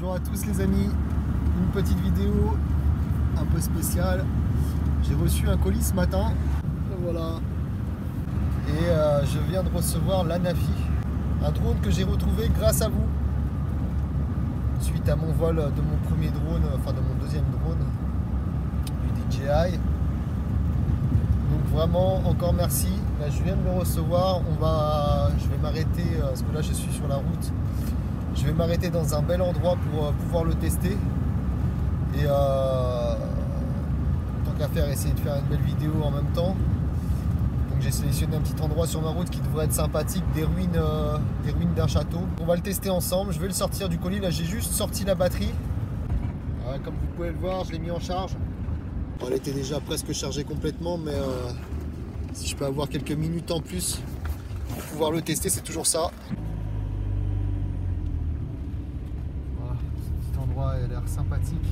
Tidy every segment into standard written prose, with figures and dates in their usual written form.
Bonjour à tous les amis, une petite vidéo un peu spéciale. J'ai reçu un colis ce matin, voilà, et je viens de recevoir l'Anafi, un drone que j'ai retrouvé grâce à vous, suite à mon vol de mon premier drone, enfin de mon deuxième drone, du DJI. Donc vraiment encore merci. Là, je viens de le recevoir. Je vais m'arrêter parce que là je suis sur la route. Je vais m'arrêter dans un bel endroit pour pouvoir le tester. Et tant qu'à faire, essayer de faire une belle vidéo en même temps. Donc j'ai sélectionné un petit endroit sur ma route qui devrait être sympathique, des ruines d'un château. On va le tester ensemble. Je vais le sortir du colis. Là j'ai juste sorti la batterie. Voilà, comme vous pouvez le voir, je l'ai mis en charge. Bon, elle était déjà presque chargée complètement, mais si je peux avoir quelques minutes en plus pour pouvoir le tester, c'est toujours ça. Voilà, cet endroit a l'air sympathique.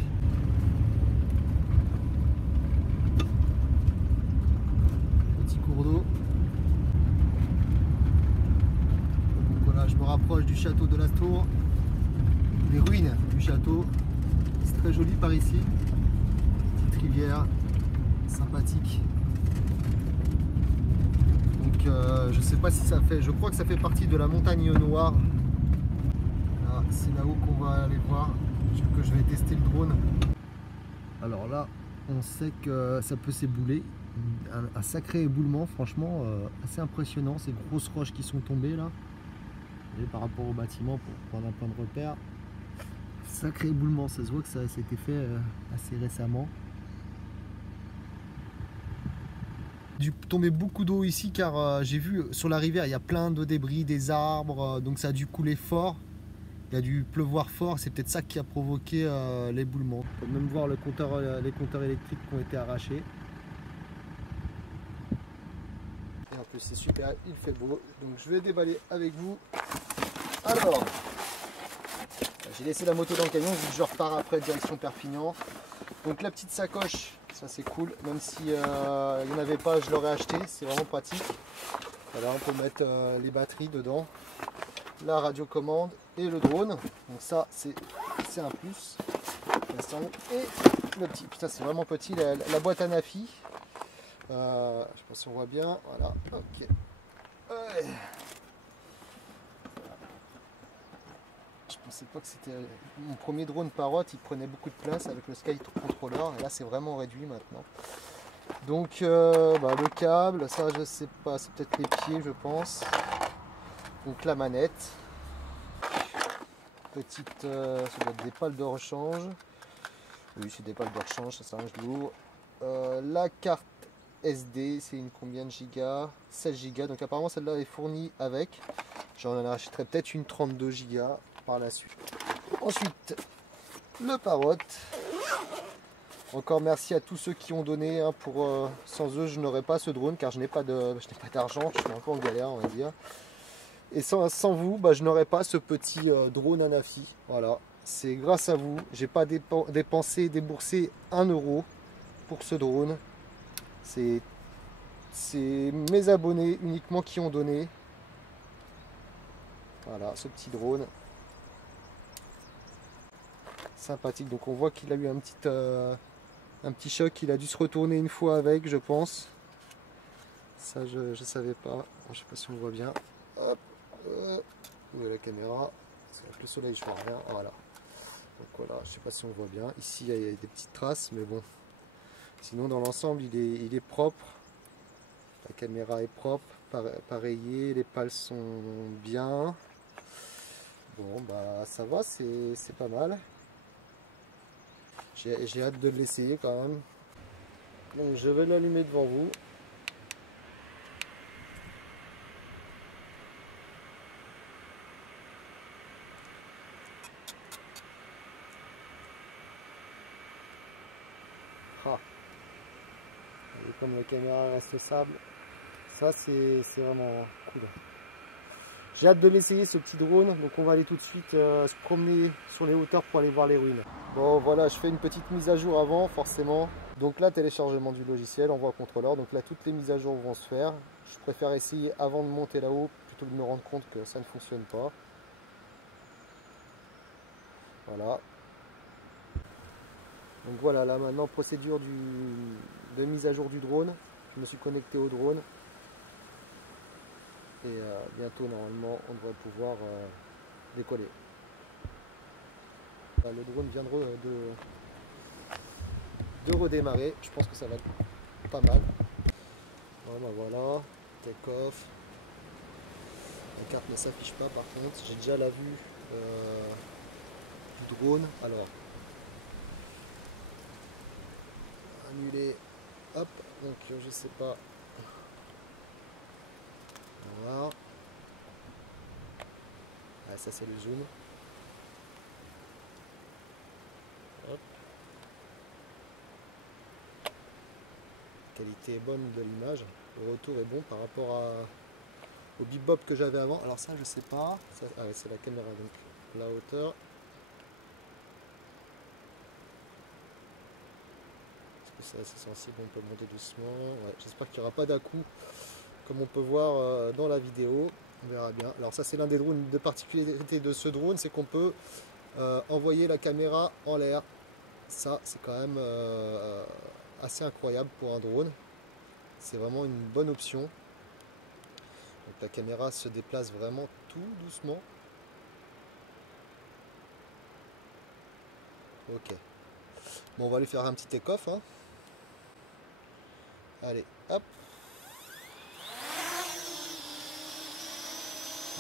Petit cours d'eau. Donc voilà, je me rapproche du château de la Tour, les ruines du château. C'est très joli par ici. Petite rivière sympathique. Donc je sais pas si ça fait, je crois que ça fait partie de la montagne noire. C'est là-haut qu'on va aller voir, que je vais tester le drone. Alors là, on sait que ça peut s'ébouler, un sacré éboulement, franchement assez impressionnant, ces grosses roches qui sont tombées là. Et par rapport au bâtiment, pour prendre un point de repère, sacré éboulement, ça se voit que ça s'était fait assez récemment. Dû tomber beaucoup d'eau ici car j'ai vu sur la rivière il y a plein de débris, des arbres, donc ça a dû couler fort. Il a dû pleuvoir fort, c'est peut-être ça qui a provoqué l'éboulement. On peut même voir les compteurs électriques qui ont été arrachés. Et en plus c'est super, il fait beau, donc je vais déballer avec vous. Alors, j'ai laissé la moto dans le camion vu que je repars après direction Perpignan. Donc la petite sacoche, ça c'est cool, même si il n'y en avait pas, je l'aurais acheté, c'est vraiment pratique. Voilà, on peut mettre les batteries dedans, la radiocommande et le drone, donc ça c'est un plus. Et le petit, putain c'est vraiment petit, la boîte Anafi, je sais pas si on voit bien, voilà, ok. Ouais. Je pensais pas que c'était mon premier drone Parrot, il prenait beaucoup de place avec le Sky Controller, et là c'est vraiment réduit maintenant. Donc le câble, ça je sais pas, c'est peut-être les pieds je pense. Donc la manette. Petite, ça doit être des pales de rechange. Oui, c'est des pales de rechange, ça s'arrange lourd. La carte SD, c'est une combien de gigas? 16 Go. Donc apparemment celle-là est fournie avec. J'en achèterai peut-être une 32 Go par la suite. Ensuite, le Parrot. Encore merci à tous ceux qui ont donné. Hein, sans eux, je n'aurais pas ce drone car je n'ai pas d'argent. Je suis un peu en galère, on va dire. Et sans vous, je n'aurais pas ce petit drone Anafi. Voilà, c'est grâce à vous. J'ai pas déboursé 1 euro pour ce drone. C'est mes abonnés uniquement qui ont donné. Voilà, ce petit drone. Sympathique. Donc on voit qu'il a eu un petit choc. Il a dû se retourner une fois avec, je pense. Ça, je savais pas. Je sais pas si on voit bien. Hop. Où est la caméra? Parce qu'avec le soleil je vois rien. Voilà. Donc voilà, je sais pas si on voit bien. Ici il y a des petites traces, mais bon. Sinon dans l'ensemble il est propre. La caméra est propre, pareillée, les pales sont bien. Bon ça va, c'est pas mal. J'ai hâte de l'essayer quand même. Donc je vais l'allumer devant vous. Et comme la caméra reste stable, ça c'est vraiment cool. J'ai hâte de l'essayer ce petit drone, donc on va aller tout de suite se promener sur les hauteurs pour aller voir les ruines. Bon voilà, je fais une petite mise à jour avant forcément. Donc là téléchargement du logiciel, envoi contrôleur, donc là toutes les mises à jour vont se faire. Je préfère essayer avant de monter là-haut plutôt que de me rendre compte que ça ne fonctionne pas. Voilà. Donc voilà, là maintenant, procédure de mise à jour du drone. Je me suis connecté au drone. Et bientôt, normalement, on devrait pouvoir décoller. Le drone vient de redémarrer. Je pense que ça va être pas mal. Voilà, take off. La carte ne s'affiche pas par contre. J'ai déjà la vue du drone. Alors, annuler. Hop, donc je sais pas. Voilà. Ah, ça c'est le zoom. Hop. Qualité est bonne de l'image. Le retour est bon par rapport au bebop que j'avais avant. Alors ça je sais pas. Ça, ah ouais, c'est la caméra donc la hauteur. Est-ce que c'est assez sensible? On peut monter doucement. Ouais, j'espère qu'il n'y aura pas d'à-coup comme on peut voir dans la vidéo. On verra bien. Alors ça c'est l'un des drones de particularité de ce drone, c'est qu'on peut envoyer la caméra en l'air. Ça c'est quand même assez incroyable pour un drone. C'est vraiment une bonne option. Donc la caméra se déplace vraiment tout doucement. Ok. Bon, on va lui faire un petit take-off. Hein. Allez, hop.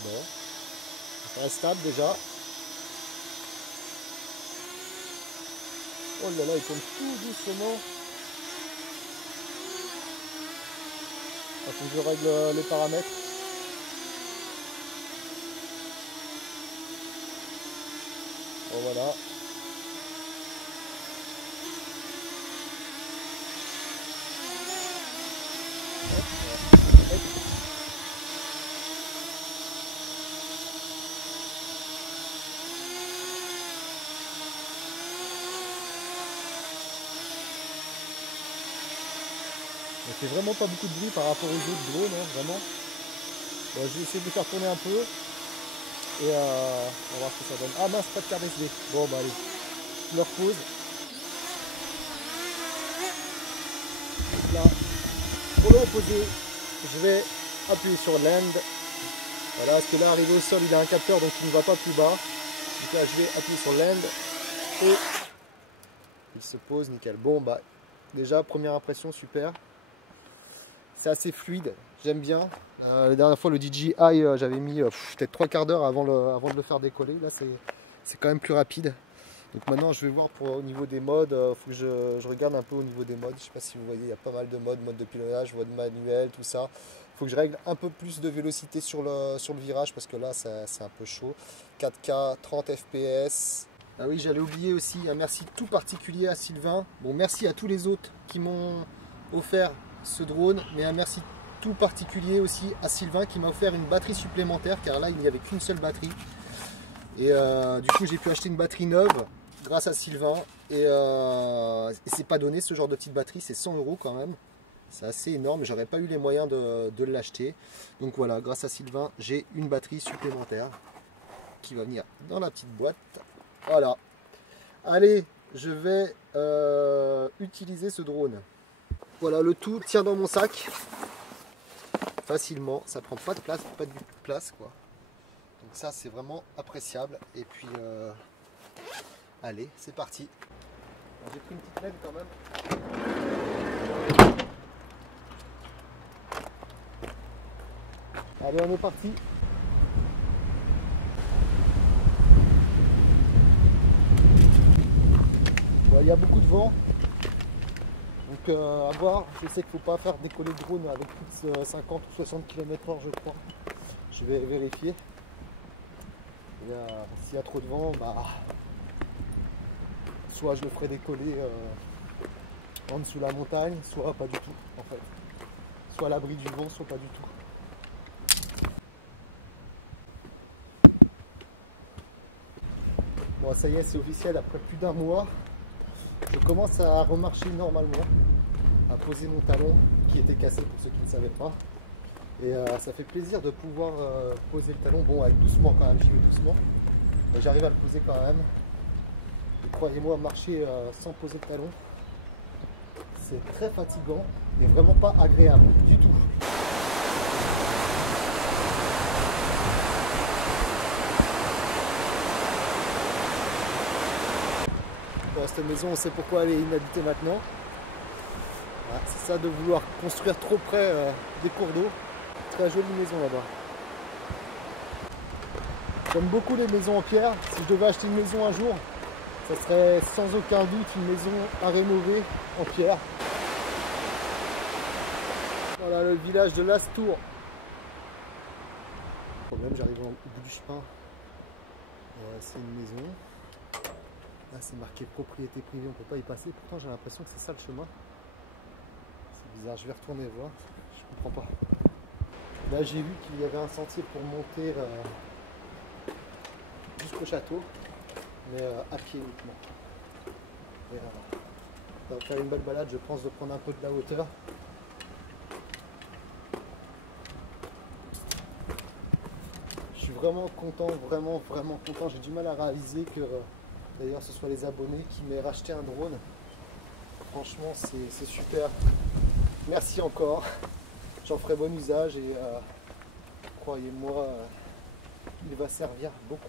Bon. Ça reste stable déjà. Oh là là, il tombe tout doucement. Il faut que je règle les paramètres. Bon voilà. Il fait vraiment pas beaucoup de bruit par rapport aux autres drones, hein, vraiment. Bon, je vais essayer de le faire tourner un peu. Et on va voir ce que ça donne. Ah mince, pas de carte SD. Bon bah allez, je le repose. Donc là, pour le reposer, je vais appuyer sur Land. Voilà, parce que là, arrivé au sol, il a un capteur, donc il ne va pas plus bas. Donc là, je vais appuyer sur Land. Et il se pose, nickel. Bon bah, déjà, première impression, super. C'est assez fluide, j'aime bien. La dernière fois le DJI, j'avais mis peut-être 3/4 d'heure avant de le faire décoller. Là c'est quand même plus rapide. Donc maintenant je vais voir au niveau des modes. Il faut que je regarde un peu au niveau des modes. Je ne sais pas si vous voyez, il y a pas mal de modes, mode de pilotage, mode manuel, tout ça. Il faut que je règle un peu plus de vélocité sur le virage parce que là c'est un peu chaud. 4K, 30 fps. Ah oui, j'allais oublier aussi un merci tout particulier à Sylvain. Bon, merci à tous les autres qui m'ont offert ce drone, mais un merci tout particulier aussi à Sylvain qui m'a offert une batterie supplémentaire car là il n'y avait qu'une seule batterie et du coup j'ai pu acheter une batterie neuve grâce à Sylvain et c'est pas donné ce genre de petite batterie, c'est 100 € quand même, c'est assez énorme, j'aurais pas eu les moyens de l'acheter. Donc voilà, grâce à Sylvain j'ai une batterie supplémentaire qui va venir dans la petite boîte. Voilà, allez, je vais utiliser ce drone. Voilà, le tout tient dans mon sac facilement, ça prend pas de place, pas du tout de place quoi. Donc ça c'est vraiment appréciable. Et puis allez, c'est parti. J'ai pris une petite laine quand même. Allez, on est parti. Bon, il y a beaucoup de vent. Donc à voir, je sais qu'il ne faut pas faire décoller le drone avec plus de 50 ou 60 km/h je crois. Je vais vérifier. S'il y a trop de vent, bah, soit je le ferai décoller en dessous de la montagne, soit pas du tout en fait. Soit à l'abri du vent, soit pas du tout. Bon ça y est, c'est officiel, après plus d'1 mois. Je commence à remarcher normalement, à poser mon talon qui était cassé pour ceux qui ne savaient pas. Et ça fait plaisir de pouvoir poser le talon, bon avec doucement quand même, j'y vais doucement. Mais j'arrive à le poser quand même. Et croyez-moi, marcher sans poser le talon, c'est très fatigant et vraiment pas agréable du tout. Bon, cette maison, on sait pourquoi elle est inhabitée maintenant. Voilà, c'est ça de vouloir construire trop près des cours d'eau. Très jolie maison là-bas. J'aime beaucoup les maisons en pierre. Si je devais acheter une maison un jour, ça serait sans aucun doute une maison à rénover en pierre. Voilà le village de Lastour. Problème, j'arrive au bout du chemin. C'est une maison. Là c'est marqué propriété privée, on ne peut pas y passer. Pourtant j'ai l'impression que c'est ça le chemin. C'est bizarre, je vais retourner voir. Je comprends pas. Là j'ai vu qu'il y avait un sentier pour monter jusqu'au château, mais à pied uniquement. Ça va faire une belle balade, je pense, de prendre un peu de la hauteur. Je suis vraiment content, vraiment content. J'ai du mal à réaliser que d'ailleurs ce soit les abonnés qui m'aient racheté un drone. Franchement c'est super. Merci encore. J'en ferai bon usage et croyez-moi, il va servir beaucoup.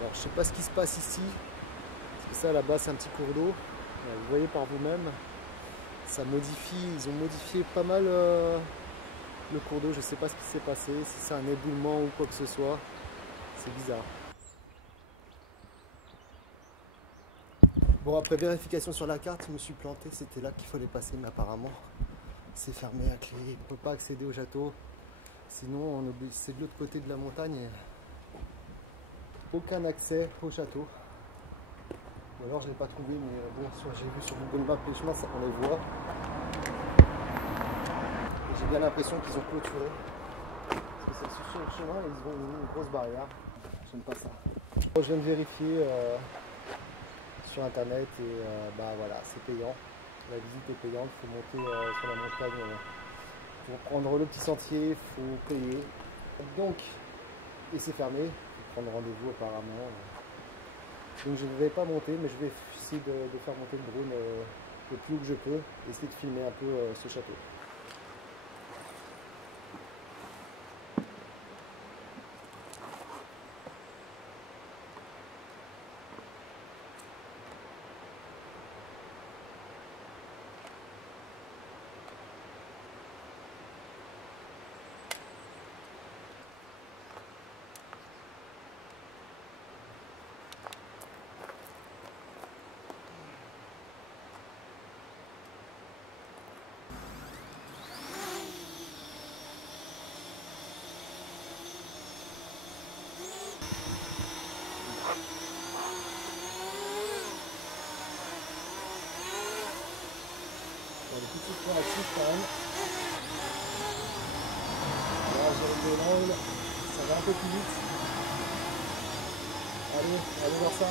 Alors je sais pas ce qui se passe ici. Parce que ça là-bas c'est un petit cours d'eau. Vous voyez par vous-même. Ça modifie, ils ont modifié pas mal le cours d'eau. Je sais pas ce qui s'est passé, si c'est un éboulement ou quoi que ce soit. C'est bizarre. Bon, après vérification sur la carte, je me suis planté, c'était là qu'il fallait passer, mais apparemment c'est fermé à clé, on ne peut pas accéder au château, sinon c'est de l'autre côté de la montagne et aucun accès au château. Ou alors je ne l'ai pas trouvé, mais bon, j'ai vu sur Google Maps les chemins, on les voit. J'ai bien l'impression qu'ils ont clôturé, parce que c'est sur le chemin, ils ont mis une grosse barrière, j'aime pas ça. Je viens de vérifier sur internet et bah voilà, c'est payant, la visite est payante, il faut monter sur la montagne pour prendre le petit sentier, il faut payer, donc, et c'est fermé, il faut prendre rendez-vous apparemment, donc je ne vais pas monter, mais je vais essayer de faire monter le drone le plus haut que je peux, essayer de filmer un peu ce château. Des petits points actifs quand même. Là j'ai le l'angle, ça va un peu plus vite. Allez voir ça.